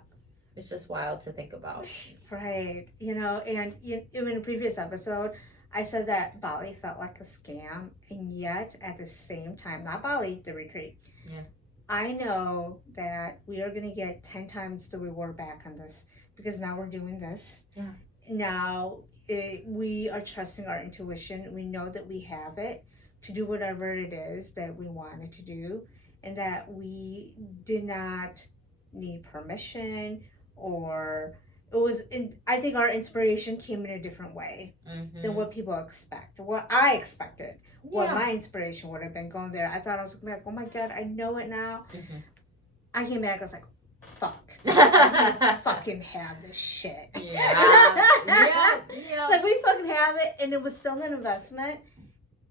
It's just wild to think about. Right. You know, and in a previous episode, I said that Bali felt like a scam, and yet at the same time, not Bali, the retreat. Yeah. I know that we are going to get 10 times the reward back on this, because now we're doing this. Yeah. Now we are trusting our intuition. We know that we have it to do whatever it is that we wanted to do, and that we did not need permission, or I think our inspiration came in a different way than what people expect. What I expected, what my inspiration would have been going there. I thought I was like, oh my God, I know it now. I came back, I was like, fuck. I fucking have this shit. Yeah. It's like, we fucking have it, and it was still an investment,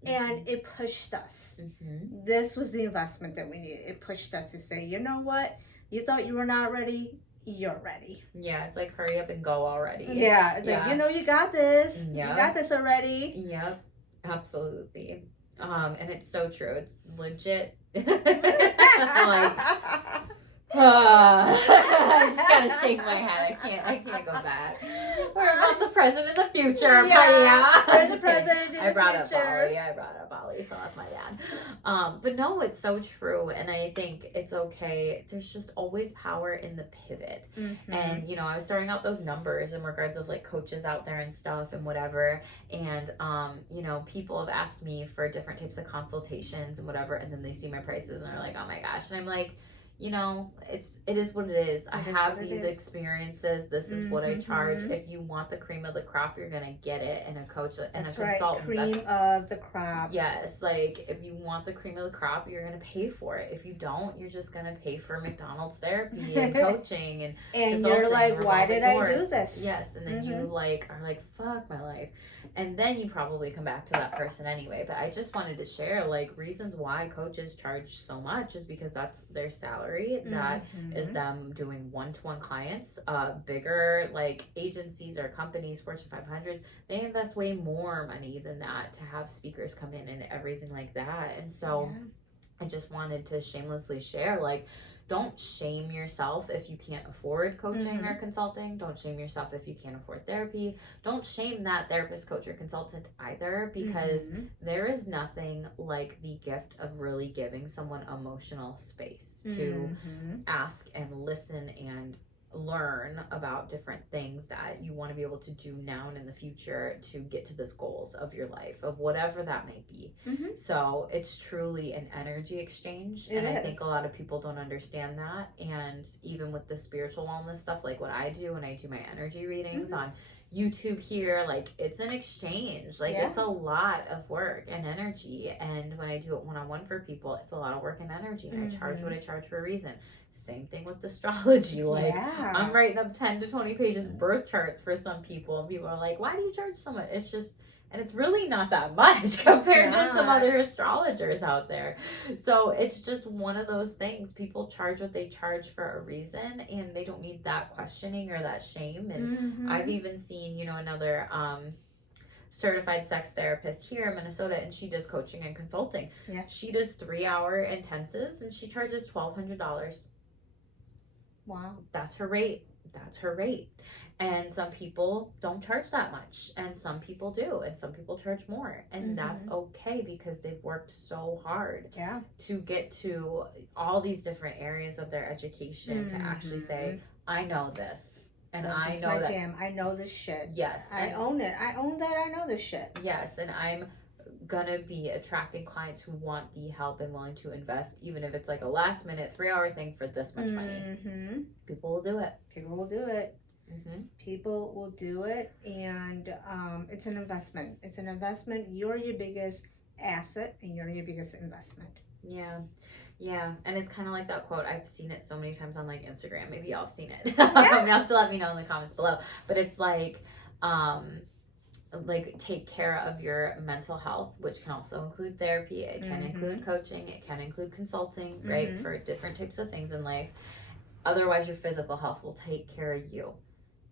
and it pushed us. This was the investment that we needed. It pushed us to say, you know what? You thought you were not ready. You're ready. Yeah, it's like hurry up and go already. Yeah, it's like, you know, you got this. Yeah. You got this already. Yep, absolutely. And it's so true. It's legit. like, I just gotta shake my head. I can't go back. We're about the present and the future. There's a present in the future. I brought up Bali, so that's my bad. But no, it's so true, and I think it's okay. There's just always power in the pivot. And you know, I was throwing out those numbers in regards of like coaches out there and stuff and whatever. And you know, people have asked me for different types of consultations and whatever, and then they see my prices and they're like, oh my gosh, and I'm like, you know, it is what it is. I have these experiences. This is what I charge. If you want the cream of the crop, you're gonna get it. And a coach and a consultant. Cream of the crop. Yes, like if you want the cream of the crop, you're gonna pay for it. If you don't, you're just gonna pay for McDonald's therapy and coaching and you're like, why did I do this? Yes, and then you like are like, fuck my life. And then you probably come back to that person anyway. But I just wanted to share like reasons why coaches charge so much is because that's their salary. That is them doing one-to-one clients. Bigger like agencies or companies, Fortune 500s, they invest way more money than that to have speakers come in and everything like that. And so I just wanted to shamelessly share, like, don't shame yourself if you can't afford coaching or consulting. Don't shame yourself if you can't afford therapy. Don't shame that therapist, coach, or consultant either, because there is nothing like the gift of really giving someone emotional space to ask and listen and learn about different things that you want to be able to do now and in the future to get to this goals of your life, of whatever that may be. So it's truly an energy exchange, and I think a lot of people don't understand that. And even with the spiritual wellness stuff, like what I do when I do my energy readings on YouTube here, like it's an exchange, like it's a lot of work and energy. And when I do it one-on-one for people, it's a lot of work and energy, and I charge what I charge for a reason. Same thing with astrology. Like I'm writing up 10 to 20 pages birth charts for some people, and people are like, why do you charge so much? It's just, and it's really not that much compared to some other astrologers out there. So it's just one of those things. People charge what they charge for a reason, and they don't need that questioning or that shame. And I've even seen, you know, another certified sex therapist here in Minnesota, and she does coaching and consulting. Yeah. She does 3-hour intensives, and she charges $1,200. Wow. That's her rate. And some people don't charge that much, and some people do, and some people charge more, and that's okay, because they've worked so hard to get to all these different areas of their education to actually say, I know this, and I know that jam. I know this shit. Yes, I own it. I own that. I know this shit. Yes, and I'm gonna be attracting clients who want the help and willing to invest, even if it's like a last minute 3-hour thing for this much money. People will do it. People will do it. And it's an investment. You're your biggest asset, and you're your biggest investment. Yeah, and it's kind of like that quote. I've seen it so many times on like Instagram. Maybe y'all have seen it. You have to let me know in the comments below. But it's like take care of your mental health, which can also include therapy. It can include coaching. It can include consulting, right? For different types of things in life. Otherwise, your physical health will take care of you.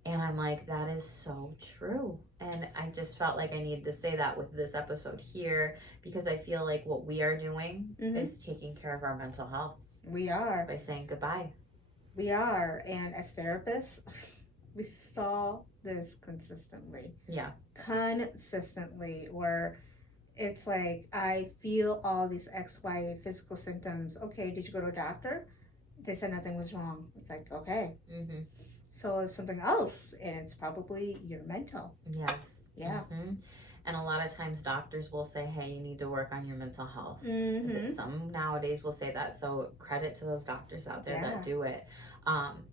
And I'm like, that is so true. And I just felt like I needed to say that with this episode here, because I feel like what we are doing is taking care of our mental health. We are. By saying goodbye. We are. And as therapists, we saw this consistently. Yeah. Consistently, where it's like, I feel all these XY physical symptoms. Okay, did you go to a doctor? They said nothing was wrong. It's like, okay. So it's something else, and it's probably your mental. Yes. Yeah. And a lot of times doctors will say, hey, you need to work on your mental health. Some nowadays will say that. So credit to those doctors out there that do it.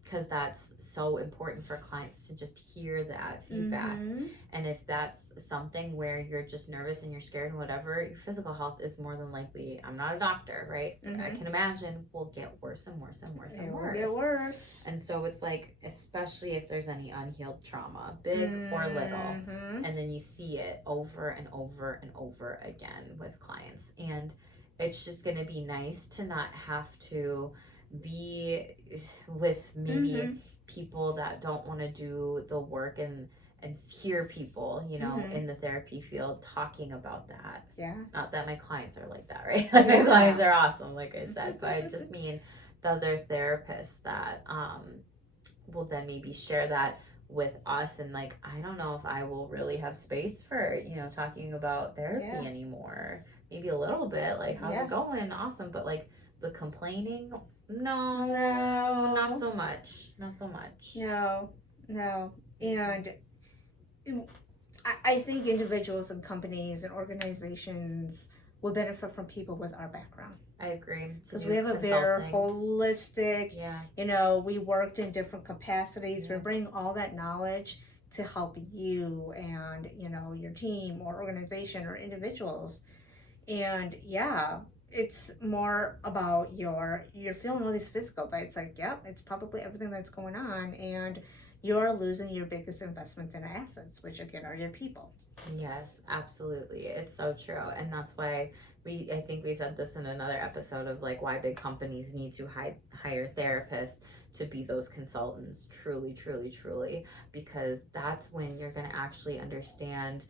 Because that's so important for clients to just hear that feedback. And if that's something where you're just nervous and you're scared and whatever, your physical health is more than likely, I'm not a doctor, right? I can imagine will get worse and worse and worse and worse. Get worse. And so it's like, especially if there's any unhealed trauma, big or little, and then you see it over and over and over again with clients. And it's just going to be nice to not have to be with maybe people that don't want to do the work and hear people, you know, in the therapy field talking about that. Yeah. Not that my clients are like that, right? Like my clients are awesome, like I said, but I just mean the other therapists that will then maybe share that with us, and like, I don't know if I will really have space for, you know, talking about therapy anymore. Maybe a little bit, like, how's it going? Awesome. But like the complaining, no, not so much. No. And I think individuals and companies and organizations will benefit from people with our background. I agree. Because we have a very holistic, you know, we worked in different capacities. We bring all that knowledge to help you and, you know, your team or organization or individuals. And it's more about you're feeling all these physical, but it's like, it's probably everything that's going on, and you're losing your biggest investments in assets, which again are your people. Yes, absolutely. It's so true. And that's why I think we said this in another episode of like why big companies need to hire therapists to be those consultants, truly, because that's when you're going to actually understand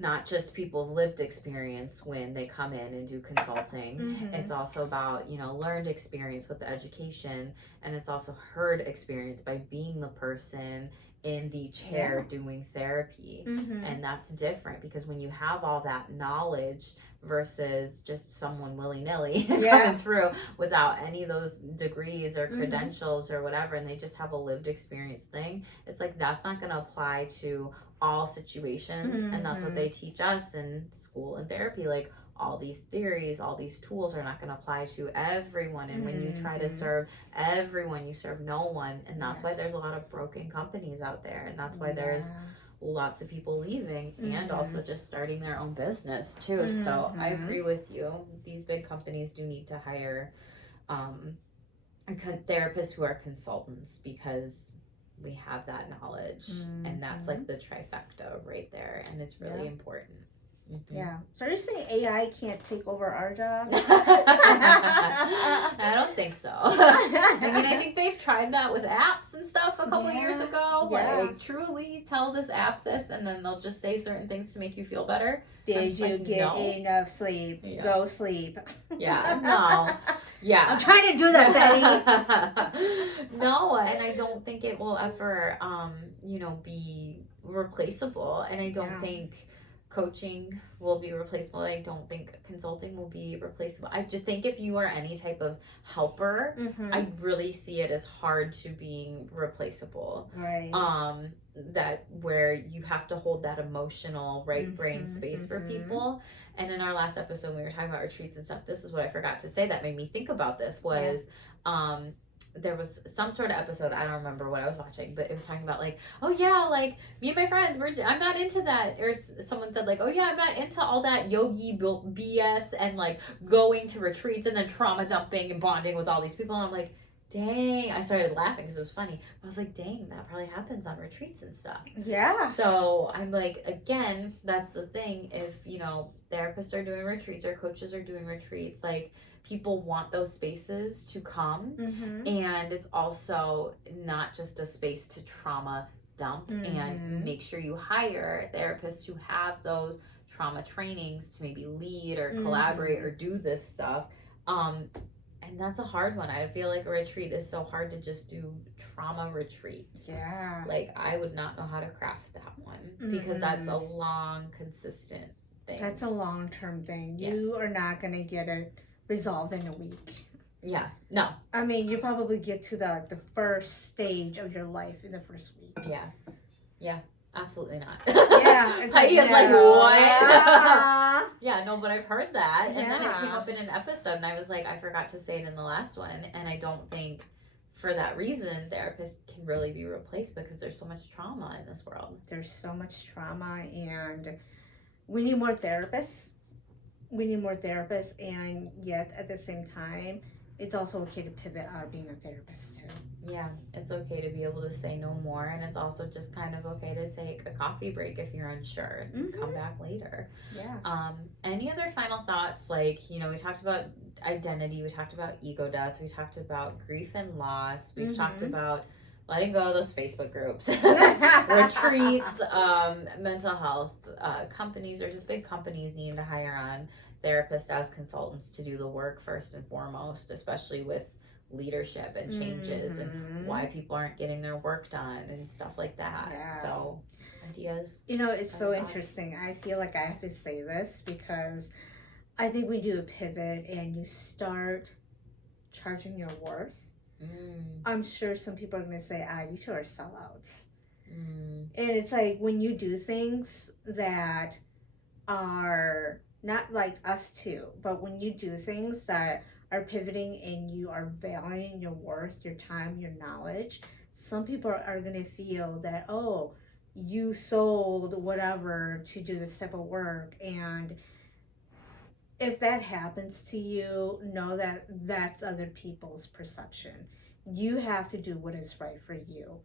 not just people's lived experience when they come in and do consulting. It's also about, you know, learned experience with the education, and it's also heard experience by being the person in the chair doing therapy. And that's different, because when you have all that knowledge versus just someone willy-nilly coming through without any of those degrees or credentials or whatever, and they just have a lived experience thing, it's like that's not going to apply to all situations. And that's what they teach us in school and therapy, like all these theories, all these tools are not going to apply to everyone. And when you try to serve everyone, you serve no one. And that's why there's a lot of broken companies out there, and that's why there's lots of people leaving and also just starting their own business too. So I agree with you. These big companies do need to hire therapists who are consultants, because we have that knowledge, and that's like the trifecta right there, and it's really important. Mm-hmm. Yeah. So are you saying AI can't take over our jobs? I don't think so. I mean, I think they've tried that with apps and stuff a couple years ago. Yeah. Like, truly tell this app this, and then they'll just say certain things to make you feel better. Did you get enough sleep? Yeah. Go sleep. Yeah, no. Yeah. I'm trying to do that, Betty. No, and I don't think it will ever, be replaceable. And I don't think coaching will be replaceable. I don't think consulting will be replaceable. I just think if you are any type of helper, I really see it as hard to being replaceable. Right. That where you have to hold that emotional brain space for people. And in our last episode, when we were talking about retreats and stuff, this is what I forgot to say that made me think about this was, there was some sort of episode, I don't remember what I was watching, but it was talking about like, oh yeah, like me and my friends, I'm not into that. Or someone said like, oh yeah, I'm not into all that yogi BS and like going to retreats and then trauma dumping and bonding with all these people. And I'm like, dang, I started laughing because it was funny. I was like, dang, that probably happens on retreats and stuff. Yeah. So I'm like, again, that's the thing. If, therapists are doing retreats or coaches are doing retreats, like people want those spaces to come. And it's also not just a space to trauma dump and make sure you hire therapists who have those trauma trainings to maybe lead or collaborate or do this stuff. And that's a hard one. I feel like a retreat is so hard to just do trauma retreats. Yeah. Like, I would not know how to craft that one because that's a long, consistent thing. That's a long-term thing. Yes. You are not going to get it resolved in a week. Yeah. No. I mean, you probably get to the first stage of your life in the first week. Yeah. Yeah. Absolutely not. Yeah. It's like, like, what? Yeah, no, but I've heard that. Yeah. And then it came up in an episode and I was like, I forgot to say it in the last one. And I don't think for that reason therapists can really be replaced because there's so much trauma in this world. There's so much trauma and we need more therapists. And yet at the same time, it's also okay to pivot out of being a therapist too. Yeah, it's okay to be able to say no more, and it's also just kind of okay to take a coffee break if you're unsure and come back later. Yeah. Any other final thoughts? Like, we talked about identity, we talked about ego death, we talked about grief and loss, we've talked about letting go of those Facebook groups, retreats, mental health, companies or just big companies needing to hire on therapists as consultants to do the work first and foremost, especially with leadership and changes and why people aren't getting their work done and stuff like that. Yeah. So, ideas? It's so interesting. I feel like I have to say this because I think we do a pivot and you start charging your worth. I'm sure some people are going to say, you two are sellouts. And it's like when you do things that are not like us too, but when you do things that are pivoting and you are valuing your worth, your time, your knowledge, some people are going to feel that, oh, you sold whatever to do this type of work. And if that happens to you, know that that's other people's perception. You have to do what is right for you.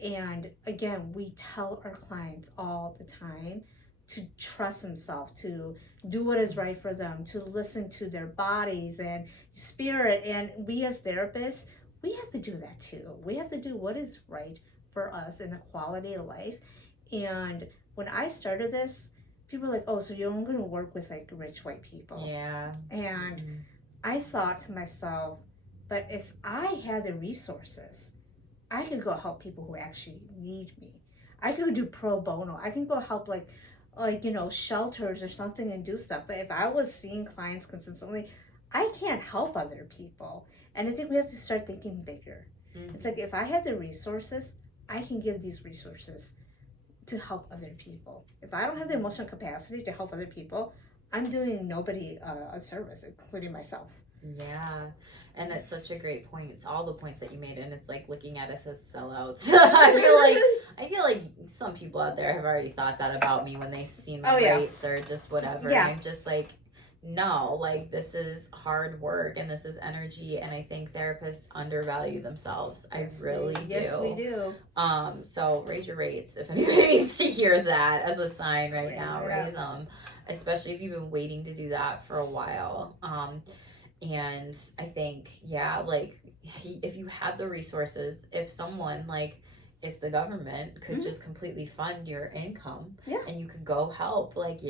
And again, we tell our clients all the time to trust themselves, to do what is right for them, to listen to their bodies and spirit. And we as therapists, we have to do that too. We have to do what is right for us in the quality of life. And when I started this, people were like, oh, so you're only going to work with like rich white people. Yeah. And I thought to myself, but if I had the resources, I could go help people who actually need me. I could do pro bono. I can go help like shelters or something and do stuff. But if I was seeing clients consistently, I can't help other people. And I think we have to start thinking bigger. It's like if I had the resources, I can give these resources to help other people. If I don't have the emotional capacity to help other people, I'm doing nobody a service, including myself. Yeah, and it's such a great point. It's all the points that you made, and it's like looking at us as sellouts. I feel like some people out there have already thght that about me when they've seen my rates or just whatever. Yeah. And I'm just like, no, like this is hard work and this is energy, and I think therapists undervalue themselves. Yes, I really do. Yes, we do. So raise your rates if anybody needs to hear that as a sign right now. Raise them, especially if you've been waiting to do that for a while. And I think, yeah, like if you had the resources, if someone like if the government could just completely fund your income and you could go help like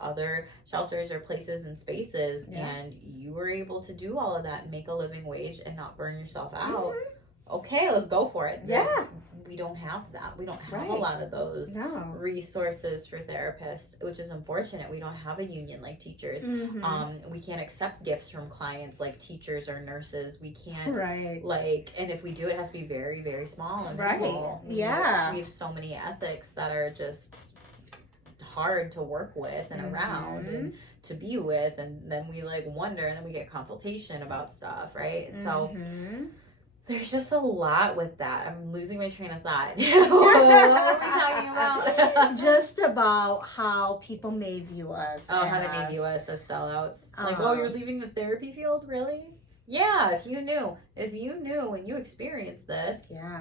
other shelters or places and spaces and you were able to do all of that and make a living wage and not burn yourself out, okay, let's go for it. We don't have that. We don't have a lot of those resources for therapists, which is unfortunate. We don't have a union like teachers. We can't accept gifts from clients like teachers or nurses. We can't and if we do, it has to be very, very small and minimal. We have so many ethics that are just hard to work with and around and to be with, and then we like wonder, and then we get consultation about stuff, right? So there's just a lot with that. I'm losing my train of thought. What were we talking about? Just about how people may view us. Oh, how they may view us as sellouts. Like, oh, you're leaving the therapy field? Really? Yeah, if you knew and you experienced this. Yeah.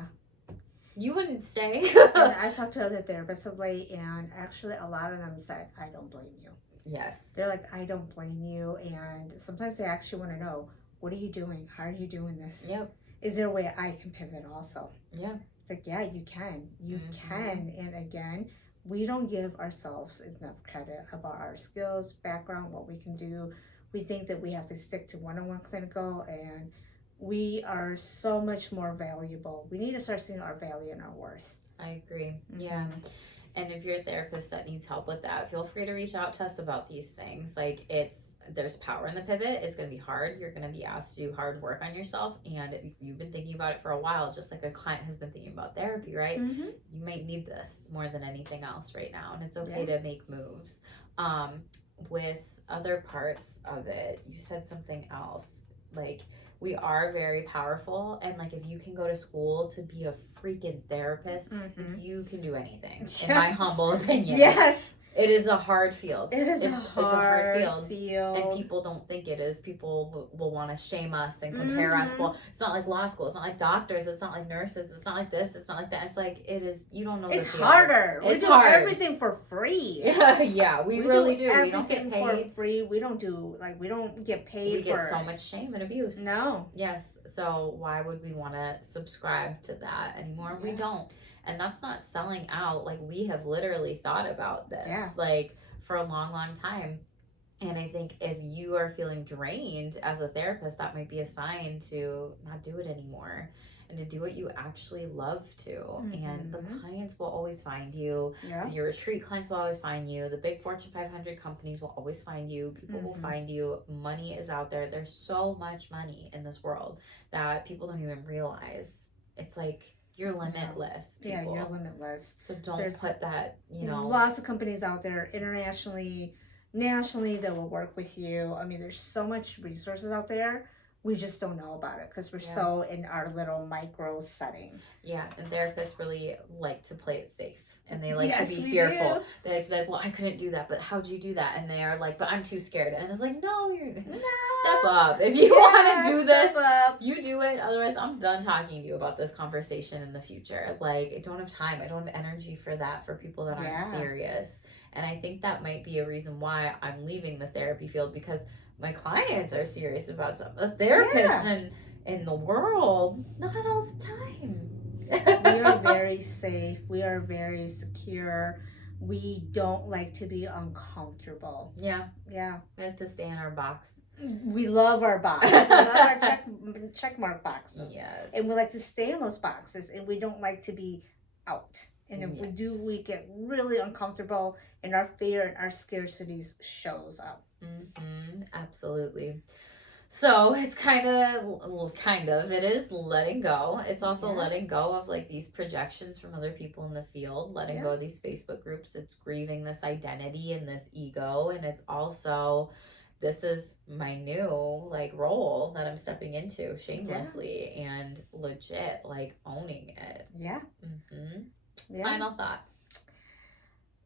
You wouldn't stay. And I talked to other therapists of late, and actually a lot of them said, I don't blame you. Yes. They're like, I don't blame you. And sometimes they actually want to know, what are you doing? How are you doing this? Yep. Is there a way I can pivot also? Yeah. It's like, yeah, you can. You can. And again, we don't give ourselves enough credit about our skills, background, what we can do. We think that we have to stick to one-on-one clinical, and we are so much more valuable. We need to start seeing our value and our worth. I agree. Yeah. And if you're a therapist that needs help with that, feel free to reach out to us about these things. Like there's power in the pivot. It's going to be hard. You're going to be asked to do hard work on yourself. And if you've been thinking about it for a while, just like a client has been thinking about therapy, right? You might need this more than anything else right now. And it's okay to make moves. With other parts of it, you said something else. Like, we are very powerful, and like if you can go to school to be a freaking therapist, you can do anything. In my humble opinion. Yes. It is a hard field. It's a hard field. And people don't think it is. People will want to shame us and compare us. Well, it's not like law school. It's not like doctors. It's not like nurses. It's not like this. It's not like that. It's like, it is, you don't know the field. It's harder. We do everything for free. Yeah, we really do. We don't get paid. For free. We don't get paid We get so much shame and abuse. No. Yes. So why would we want to subscribe to that anymore? We don't. And that's not selling out. Like, we have literally thought about this, like, for a long, long time. And I think if you are feeling drained as a therapist, that might be a sign to not do it anymore and to do what you actually love to. And the clients will always find you. Your retreat clients will always find you. The big Fortune 500 companies will always find you. People will find you. Money is out there. There's so much money in this world that people don't even realize. It's like, you're limitless, people. Yeah, you're limitless. So don't put that, Lots of companies out there, internationally, nationally, that will work with you. I mean, there's so much resources out there. We just don't know about it because we're so in our little micro setting. Yeah, and therapists really like to play it safe. And they like to be fearful. They like to be like, well, I couldn't do that, but how'd you do that? And they're like, but I'm too scared. And it's like, no, step up. If you want to do this, you do it. Otherwise, I'm done talking to you about this conversation in the future. Like, I don't have time. I don't have energy for that, for people that aren't serious. And I think that might be a reason why I'm leaving the therapy field, because my clients are serious about stuff. A therapist in the world, not all the time. We are very safe. We are very secure. We don't like to be uncomfortable. Yeah. We like to stay in our box. We love our box. We love our check mark boxes. Yes. And we like to stay in those boxes, and we don't like to be out. And if we do, we get really uncomfortable, and our fear and our scarcities shows up. Absolutely. So it's it is letting go. It's also letting go of like these projections from other people in the field, letting go of these Facebook groups. It's grieving this identity and this ego. And it's also, this is my new like role that I'm stepping into shamelessly and legit like owning it. Final thoughts.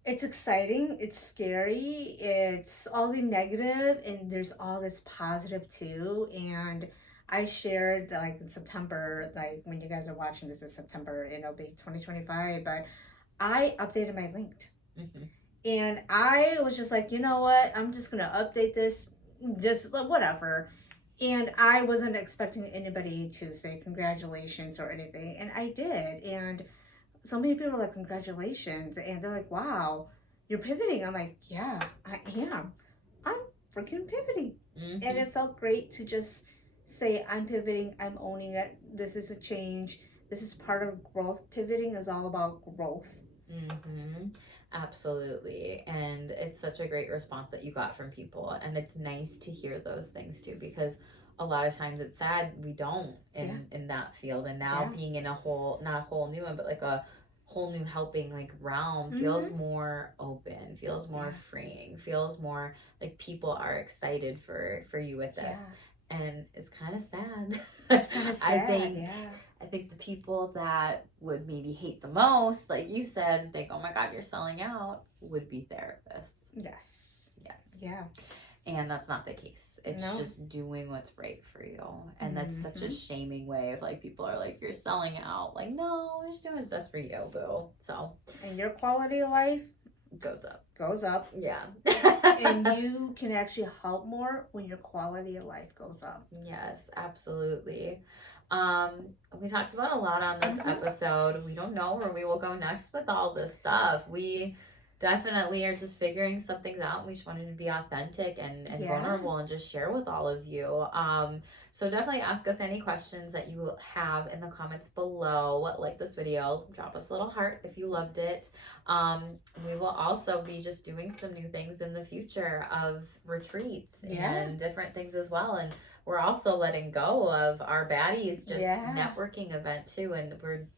It's exciting, it's scary, it's all the negative, and there's all this positive too. And I shared that, like in September, like when you guys are watching this in September, it'll be 2025, but I updated my link. Mm-hmm. And I was just like, you know what? I'm just going to update this, just whatever. And I wasn't expecting anybody to say congratulations or anything. And I did. And so many people were like, congratulations. And they're like, wow, you're pivoting. I'm like, yeah, I am. I'm freaking pivoting. Mm-hmm. And it felt great to just say, I'm pivoting. I'm owning it. This is a change. This is part of growth. Pivoting is all about growth. Mm-hmm. Absolutely. And it's such a great response that you got from people. And it's nice to hear those things too, because a lot of times it's sad we don't in that field. And now being in a whole, not a whole new one, but like a whole new helping like realm feels more open, feels more freeing, feels more like people are excited for you with this. And it's kind of sad. It's kind of sad. I think the people that would maybe hate the most, like you said, think, oh my God, you're selling out, would be therapists. Yes. Yeah. And that's not the case. It's just doing what's right for you. And that's such a shaming way of like, people are like, you're selling out. Like, no, just doing what's best for you, boo. So. And your quality of life goes up. Yeah. And you can actually help more when your quality of life goes up. Yes, absolutely. We talked about a lot on this episode. We don't know where we will go next with all this stuff. We definitely are just figuring some things out, and we just wanted to be authentic and vulnerable and just share with all of you. So definitely ask us any questions that you have in the comments below. Like this video, drop us a little heart if you loved it. We will also be just doing some new things in the future of retreats and different things as well. And we're also letting go of our baddies networking event too, and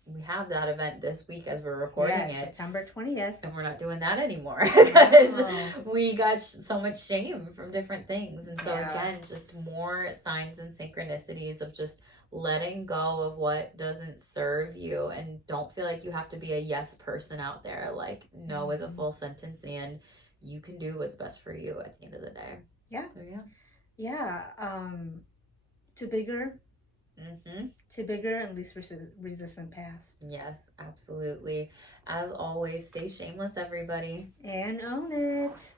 we have that event this week as we're recording it, September 20th, and we're not doing that anymore because we got so much shame from different things. And so again, just more signs and synchronicities of just letting go of what doesn't serve you, and don't feel like you have to be a yes person out there. Like no is a full sentence, and you can do what's best for you at the end of the day. To bigger and least resistant path. Yes, absolutely. As always, stay shameless, everybody. And own it.